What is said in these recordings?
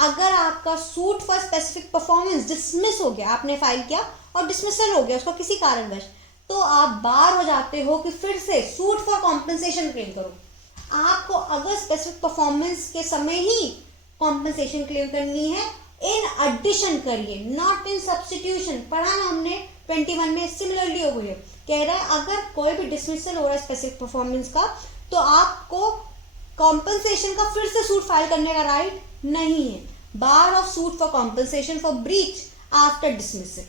अगर आपका suit for specific performance dismiss हो गया, आपने फाइल किया और डिसमिसल हो गया उसका किसी कारणवश, तो आप बार हो जाते हो कि फिर से सूट फॉर कॉम्पनसेशन क्लेम करो। आपको अगर स्पेसिफिक परफॉर्मेंस के समय ही कॉम्पनसेशन क्लेम करनी है, इन एडिशन करिए, नॉट इन सब्सटीट्यूशन। पढ़ा ना हमने 21 में। सिमिलरली हो गई, कह रहा है अगर कोई भी डिसमिसल हो रहा है स्पेसिफिक परफॉर्मेंस का, तो आपको कॉम्पनसेशन का फिर से सूट फाइल करने का राइट नहीं है। Bar of suit for compensation for breach after dismissal.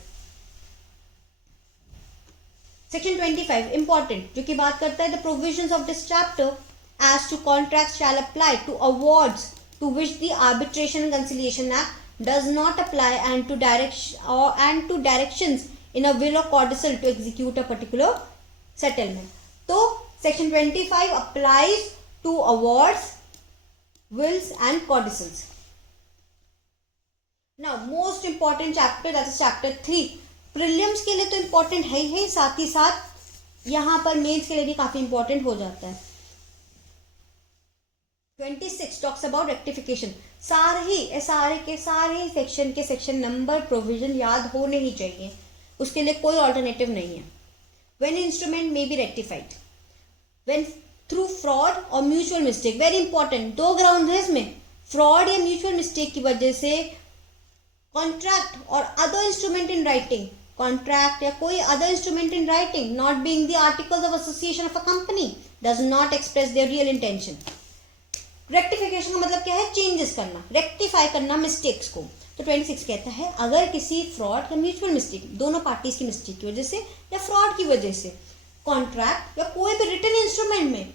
Section 25 important, जो कि बात करता है the provisions of this chapter as to contracts shall apply to awards to which the Arbitration and Conciliation Act does not apply and to directions in a will or codicil to execute a particular settlement. तो section 25 applies to awards, wills and codicils. Now most important chapter, that is chapter 3. Prelims के लिए तो important है ही, साथ ही साथ यहाँ पर mains के लिए भी काफी इंपॉर्टेंट हो जाता है। 26 टॉक्स अबाउट रेक्टिफिकेशन। सारे के सारे सेक्शन के सेक्शन नंबर प्रोविजन याद होने ही चाहिए, उसके लिए कोई ऑल्टरनेटिव नहीं है। When instrument may be rectified, when through fraud और म्यूचुअल मिस्टेक। वेरी इंपॉर्टेंट, दो ग्राउंड है इसमें, फ्रॉड या म्यूचुअल मिस्टेक की वजह से कॉन्ट्रैक्ट और other instrument in writing, contract या कोई other instrument in writing not being the articles of association of a company does not express their real intention. Rectification का मतलब क्या है? चेंजेस करना, रेक्टिफाई करना मिस्टेक्स को। तो 26 कहता है अगर किसी फ्रॉड या म्यूचुअल मिस्टेक, दोनों पार्टीज की मिस्टेक की वजह से या फ्रॉड की वजह से कॉन्ट्रैक्ट या कोई भी रिटन इंस्ट्रूमेंट में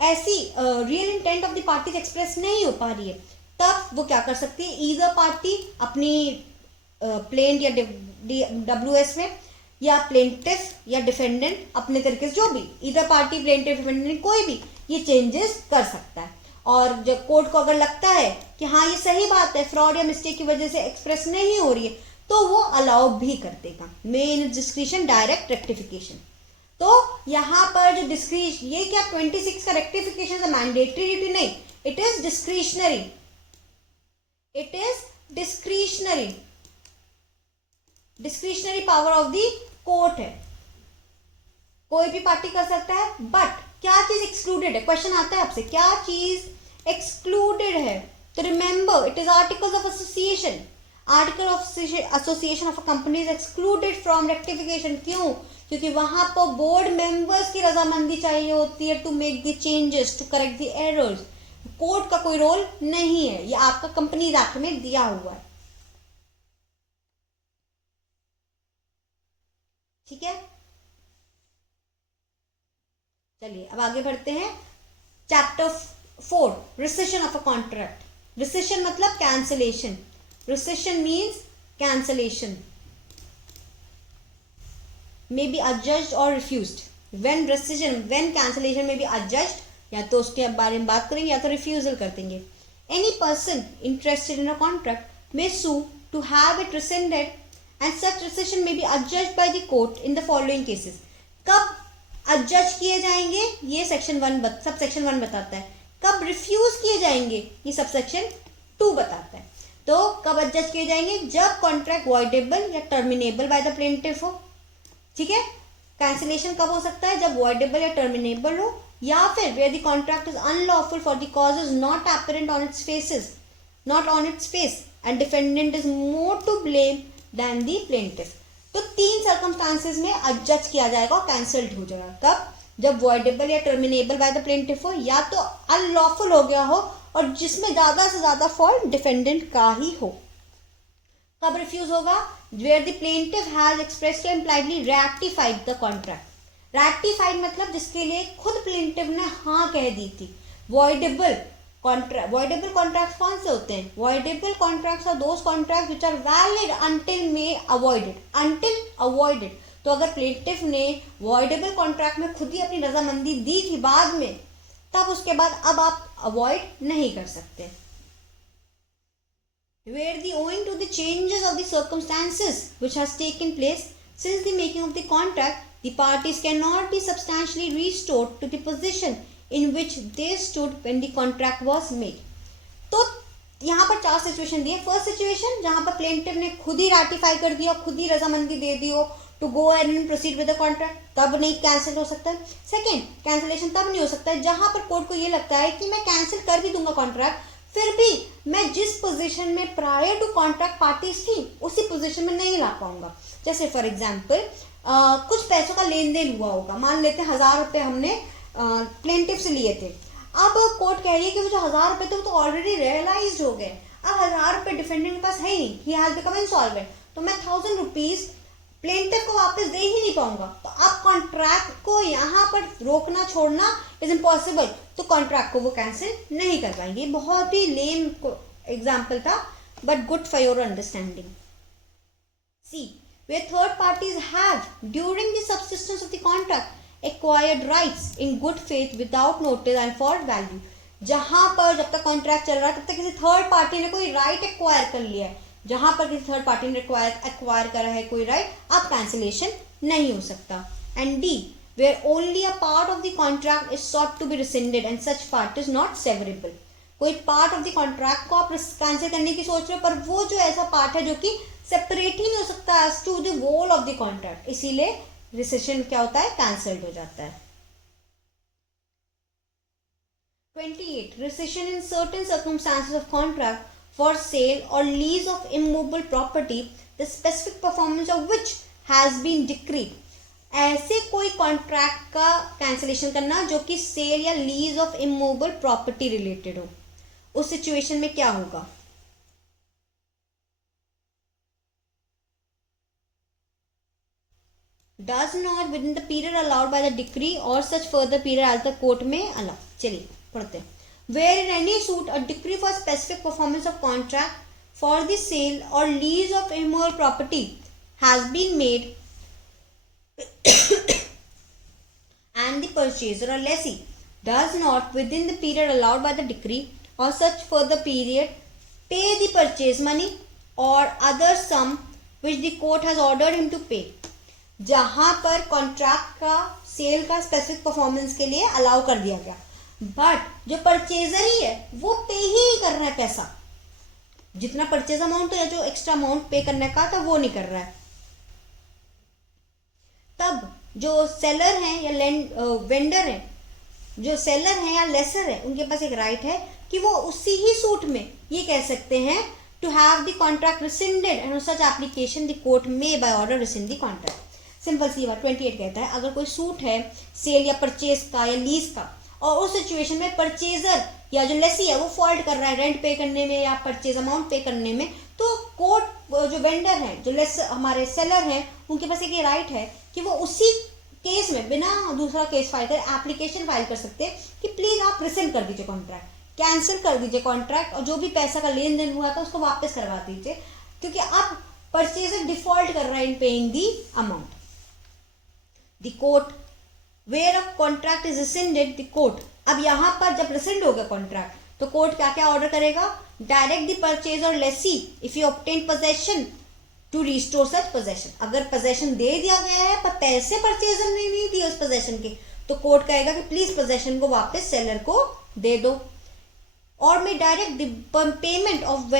ऐसी real intent of the parties express नहीं हो पा रही है, तब वो क्या कर सकती है? ईदर पार्टी अपनी प्लेंट या WS में, या प्लेंटिफ या डिफेंडेंट अपने तरीके से, जो भी ईदर पार्टी प्लेंटिफ डिफेंडेंट कोई भी ये चेंजेस कर सकता है। और जब कोर्ट को अगर लगता है कि हाँ ये सही बात है, फ्रॉड या मिस्टेक की वजह से एक्सप्रेस नहीं हो रही है, तो वो अलाउ भी कर देगा। Main discretion direct rectification. तो यहाँ पर जो डिस्क्रिश, ये क्या 26 का रेक्टिफिकेशन मैंडेटरी ड्यूटी नहीं, it is discretionary, it is discretionary, discretionary power of the court है, कोई भी पार्टी कर सकता है। बट क्या चीज एक्सक्लूडेड है? क्वेश्चन आता है आपसे, क्या चीज एक्सक्लूडेड है? तो remember it is articles of association, article of association of a company is excluded from rectification. क्यों? क्योंकि वहां पर बोर्ड मेंबर्स की रजामंदी चाहिए होती है to make the changes, to correct the errors. Court का कोई रोल नहीं है, ये आपका कंपनी एक्ट में दिया हुआ है। ठीक है, चलिए अब आगे बढ़ते हैं। Chapter 4 rescission of a contract. Rescission मतलब cancellation, rescission means cancellation, may be adjudged और refused। when rescission, when cancellation may be adjudged, या तो उसके बारे में बात करेंगे या तो रिफ्यूजल कर देंगे। Any person interested in a contract may sue to have it rescinded and such rescission may be adjudged by the court in the following cases। कब adjudge किए जाएंगे ये सेक्शन 1 सब सेक्शन 1 बताता है। कब रिफ्यूज किए जाएंगे ये सब सेक्शन 2 बताता है। तो कब adjudge किए जाएंगे? जब कॉन्ट्रैक्ट voidable या terminable by the plaintiff हो। ठीक है, कैंसिलेशन कब हो सकता है? जब voidable या terminable हो, या फिर where the contract is unlawful for the causes not apparent on its faces, not on its face and defendant is more to blame than the plaintiff। तो 3 सर्कमस्टांसेस में adjudge किया जाएगा और कैंसल्ड हो जाएगा। कब? जब voidable या terminable by the plaintiff हो, या तो unlawful हो गया हो और जिसमें ज्यादा से ज्यादा फॉल्ट डिफेंडेंट का ही हो। कब रिफ्यूज होगा? where the plaintiff has expressly impliedly ratified the contract। Ratified मतलब जिसके लिए खुद प्लेंटिव ने हाँ कह दी थी। वॉइडेबल कॉन्ट्रैक्ट, वॉइडेबल कॉन्ट्रैक्ट कौन से होते हैं? Voidable contracts are those contract which are valid until may avoided, until avoided. तो अगर प्लेंटिव ने वॉइडेबल कॉन्ट्रैक्ट में खुद ही अपनी रजामंदी दी थी बाद में, तब उसके बाद अब आप अवॉइड नहीं कर सकते। where the owing to the changes of the circumstances which has taken place since the making of the contract, the parties cannot be substantially restored to the position in which they stood when the contract was made। तो यहाँ पर 4 situation दिए। First situation जहाँ पर plaintiff ने खुद ही ratify कर दिया, खुद ही रजामंदी दे दी हो to go and proceed with the contract, तब नहीं कैंसिल हो सकता है। सेकेंड, कैंसिलेशन तब नहीं हो सकता है जहाँ पर कोर्ट को ये लगता है कि मैं कैंसिल कर भी दूंगा कॉन्ट्रैक्ट, फिर भी मैं जिस पोजीशन में प्रायर टू कॉन्ट्रैक्ट पार्टीज थी उसी पोजीशन में नहीं ला पाऊंगा। जैसे फॉर एग्जाम्पल कुछ पैसों का लेन देन हुआ होगा, मान लेते हैं 1000 रुपये हमने प्लेंटिफ से लिए थे। अब कोर्ट कह रही है कि वो जो 1000 रुपये थे वो तो ऑलरेडी रियलाइज हो गए, अब 1000 रुपये डिफेंडेंट के पास है ही नहीं, ही हैज बिकम इंसॉल्वेंट, तो मैं 1000 रुपीज प्लेंटिफ को वापस दे ही नहीं पाऊंगा। तो अब कॉन्ट्रैक्ट को यहाँ पर रोकना छोड़ना इज इम्पॉसिबल, तो कॉन्ट्रैक्ट को वो कैंसिल नहीं कर पाएंगे। बहुत ही लेम एग्जाम्पल था, but good for your understanding. See, where third parties have during the subsistence of the contract acquired rights in good faith without notice and for value। जहां पर जब तक कॉन्ट्रैक्ट चल रहा है तब तक किसी थर्ड पार्टी ने कोई राइट एक्वायर कर लिया है, जहां पर किसी थर्ड पार्टी ने एक्वायर करा है कोई राइट, अब कैंसिलेशन नहीं हो सकता। And D, where only a part of the contract is sought to be rescinded and such part is not severable। कोई पार्ट ऑफ द कॉन्ट्रैक्ट को आप कैंसिल करने की सोच रहे हो, पर वो जो ऐसा पार्ट है जो कि सेपरेट ही नहीं हो सकता as to the whole of the contract, इसीलिए रिसेशन क्या होता है, कैंसल्ड हो जाता है। 28, rescission in certain circumstances of contract for sale or lease of immovable property, the specific performance of which has been decreed। ऐसे कोई कॉन्ट्रैक्ट का कैंसिलेशन करना जो कि सेल या lease of immovable property related हो, उस सिचुएशन में क्या होगा। Does not within the period allowed by the decree or such further period as the court may allow। चलिए पढ़ते हैं। Where in any suit a decree for specific performance of contract for the sale or lease of immovable property has been made and the purchaser or lessee does not within the period allowed by the decree or such further period pay the purchase money or other sum which the court has ordered him to pay। जहां पर contract का cell का specific performance के लिए allow कर दिया गया, but जो परचेजर ही है वो पे ही नहीं कर रहा है पैसा, जितना परचेज अमाउंट या जो एक्स्ट्रा अमाउंट पे करने का था वो नहीं कर रहा है, तब जो सेलर है या वेंडर है, जो सेलर है या लेसर है, उनके पास एक राइट है कि वो उसी ही सूट में ये कह सकते हैं to have the contract rescinded and such application the court may by order rescind the contract. Simple सी बात। 28 कहता है अगर कोई सूट है सेल या परचेज का या लीज का, और उस सिचुएशन में परचेजर या जो लेसी है वो फॉल्ट कर रहा है रेंट पे करने में या परचेज अमाउंट पे करने में, तो कोर्ट जो वेंडर है, जो हमारे सेलर हैं, उनके पास एक ये राइट है कि वो उसी केस में बिना दूसरा केस फाइल कर एप्लीकेशन फाइल कर सकते हैं कि प्लीज आप रिसेंड कर दीजिए कॉन्ट्रैक्ट, कैंसिल कर दीजिए कॉन्ट्रैक्ट, और जो भी पैसा का लेन देन हुआ था उसको वापस करवा दीजिए, क्योंकि अब परचेजर डिफॉल्ट कर रहा है in paying the amount. The court where a contract is rescinded, the court, अब यहाँ पर जब रिसेंड हो गया कॉन्ट्रैक्ट तो कोर्ट क्या क्या ऑर्डर करेगा, direct the purchaser lessee if you obtain possession to restore such possession. अगर पोजेशन दे दिया गया है पर पैसे परचेजर ने नहीं दिए उस पोजेशन के, तो कोर्ट कहेगा कि प्लीज पोजेशन को वापस सेलर को दे दो। और may direct the payment of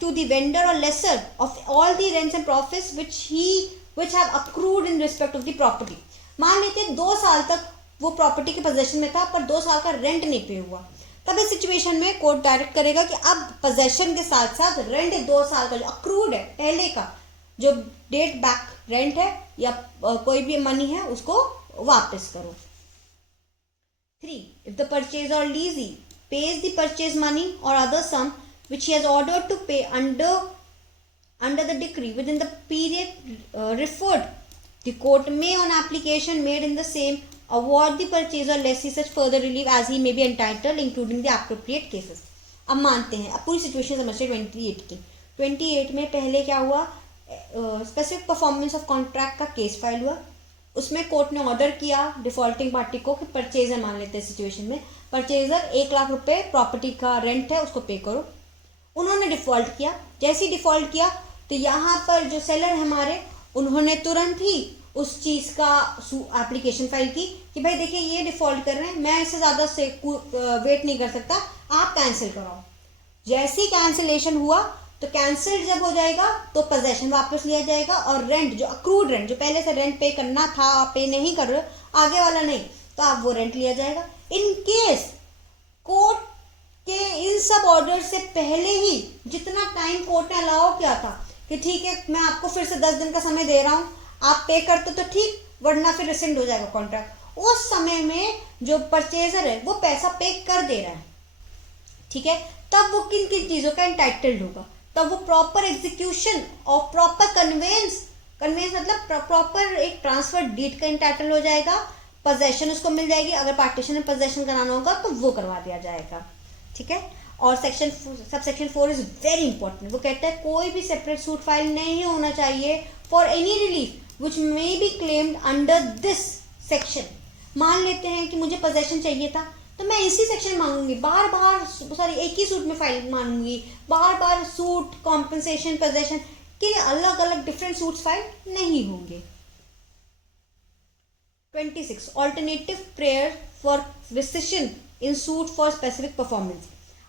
to the vendor or lessor of all the rents and profits which have accrued in respect of the property। मान लेते हैं 2 साल तक वो प्रॉपर्टी के पोजेशन में था पर 2 साल का रेंट नहीं पे हुआ, तब इस सिचुएशन में कोर्ट डायरेक्ट करेगा कि अब पोजेशन के साथ साथ रेंट 2 साल का जो अक्रूड है, पहले का जो डेट बैक रेंट है या कोई भी मनी है उसको वापस करो। 3, if the purchaser or lessee pays the purchase money or other sum which he has ordered to pay under the decree within the period referred, the court may on application made in the same award the purchaser lessee such further relief as he may be entitled including the appropriate cases। अब मानते हैं, अब पूरी situation समझते हैं 28 की। 28 में पहले क्या हुआ, स्पेसिफिक परफॉर्मेंस ऑफ कॉन्ट्रैक्ट का केस फाइल हुआ, उसमें कोर्ट ने ऑर्डर किया डिफॉल्टिंग पार्टी को कि परचेजर, मान लेते हैं सिचुएशन में परचेजर 1 लाख रुपए प्रॉपर्टी का रेंट है उसको पे करो, उन्होंने डिफॉल्ट किया। जैसे ही डिफॉल्ट किया तो यहाँ पर जो सेलर है हमारे, उन्होंने तुरंत ही उस चीज़ का एप्लीकेशन फाइल की कि भाई देखिए ये डिफॉल्ट कर रहे हैं, मैं इससे ज़्यादा से वेट नहीं कर सकता, आप कैंसिल कराओ। जैसे ही कैंसिलेशन हुआ तो कैंसिल जब हो जाएगा तो पोजेशन वापस लिया जाएगा, और रेंट जो अक्रूड रेंट, जो पहले से रेंट पे करना था आप पे नहीं कर रहे हो, आगे वाला नहीं, तो आप वो रेंट लिया जाएगा। इन केस कोर्ट के इन सब ऑर्डर से पहले ही जितना टाइम कोर्ट ने अलाउ किया था कि ठीक है मैं आपको फिर से 10 दिन का समय दे रहा हूँ, आप पे करते तो ठीक, वरना फिर रिसेंड हो जाएगा कॉन्ट्रैक्ट, उस समय में जो परचेजर है वो पैसा पे कर दे रहा है, ठीक है, तब वो किन किन चीज़ों का एंटाइटल्ड होगा, तब वो प्रॉपर एग्जीक्यूशन और प्रॉपर कन्वेंस, कन्वेंस मतलब प्रॉपर एक ट्रांसफर डीड का एंटाइटल हो जाएगा, पोजेशन उसको मिल जाएगी, अगर पार्टीशन में पोजेशन कराना होगा तो वो करवा दिया जाएगा, ठीक है। और सबसेक्शन 4 इज वेरी इंपॉर्टेंट, वो कहता है कोई भी सेपरेट सूट फाइल नहीं होना चाहिए for any relief which may be claimed under this section. मान लेते हैं कि मुझे पोजेशन चाहिए था, तो मैं इसी सेक्शन मांगूंगी, बार बार सॉरी एक ही सूट में फाइल मांगूंगी, बार बार सूट कॉम्पनसेशन पोजेशन के अलग अलग डिफरेंट सूट्स फाइल नहीं होंगे। 26 alternative prayer for rescission in suit for specific performance.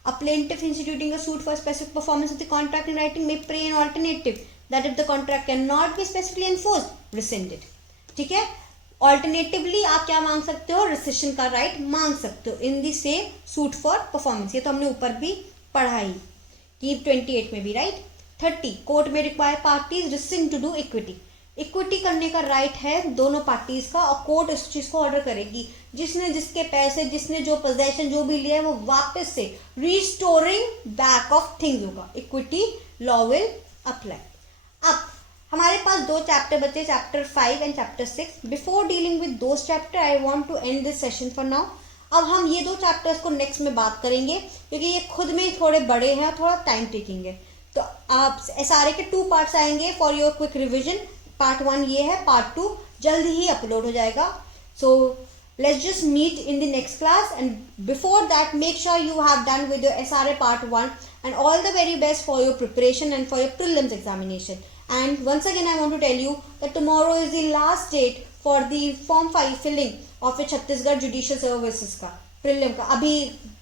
A plaintiff instituting a suit for specific performance of the contract in writing may pray an alternative that if the contract cannot be specifically enforced, rescind it. ठीक है, alternatively आप क्या मांग सकते हो, recession का right मांग सकते हो in the same suit for performance, ये तो हमने ऊपर भी पढ़ा ही कि 28 में भी, राइट। 30 कोर्ट में require parties rescind to do equity, equity करने का राइट है दोनों पार्टीज का, और कोर्ट इस चीज को ऑर्डर करेगी, जिसने जिसके पैसे, जिसने जो पोजेशन जो भी लिया है वो वापस से रिस्टोरिंग बैक ऑफ थिंग्स होगा, इक्विटी लॉ विल अप्लाई। अब हमारे पास दो चैप्टर बचे, chapter 5 and chapter 6। Before dealing with those chapter I want to end this session for now. अब हम ये दो चैप्टर्स को नेक्स्ट में बात करेंगे, क्योंकि ये खुद में थोड़े बड़े हैं और थोड़ा टाइम टेकिंग है। तो आप SRA के 2 पार्ट्स आएंगे for your quick revision. Part 1 ये है, पार्ट 2 जल्द ही अपलोड हो जाएगा। सो let's just meet in the next class, and before that make sure you have done with your SRA part 1, and all the very best for your preparation and for your prelims examination. And once again I want to tell you that tomorrow is the last date for the form 5 filling of the Chhattisgarh Judicial Services का prelim का। अभी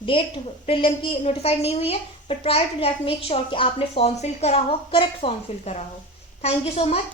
date prelim की notified नहीं हुई है, but prior to that make sure कि आपने form fill करा हो, करेक्ट फॉर्म फिल करा हो। Thank you so much.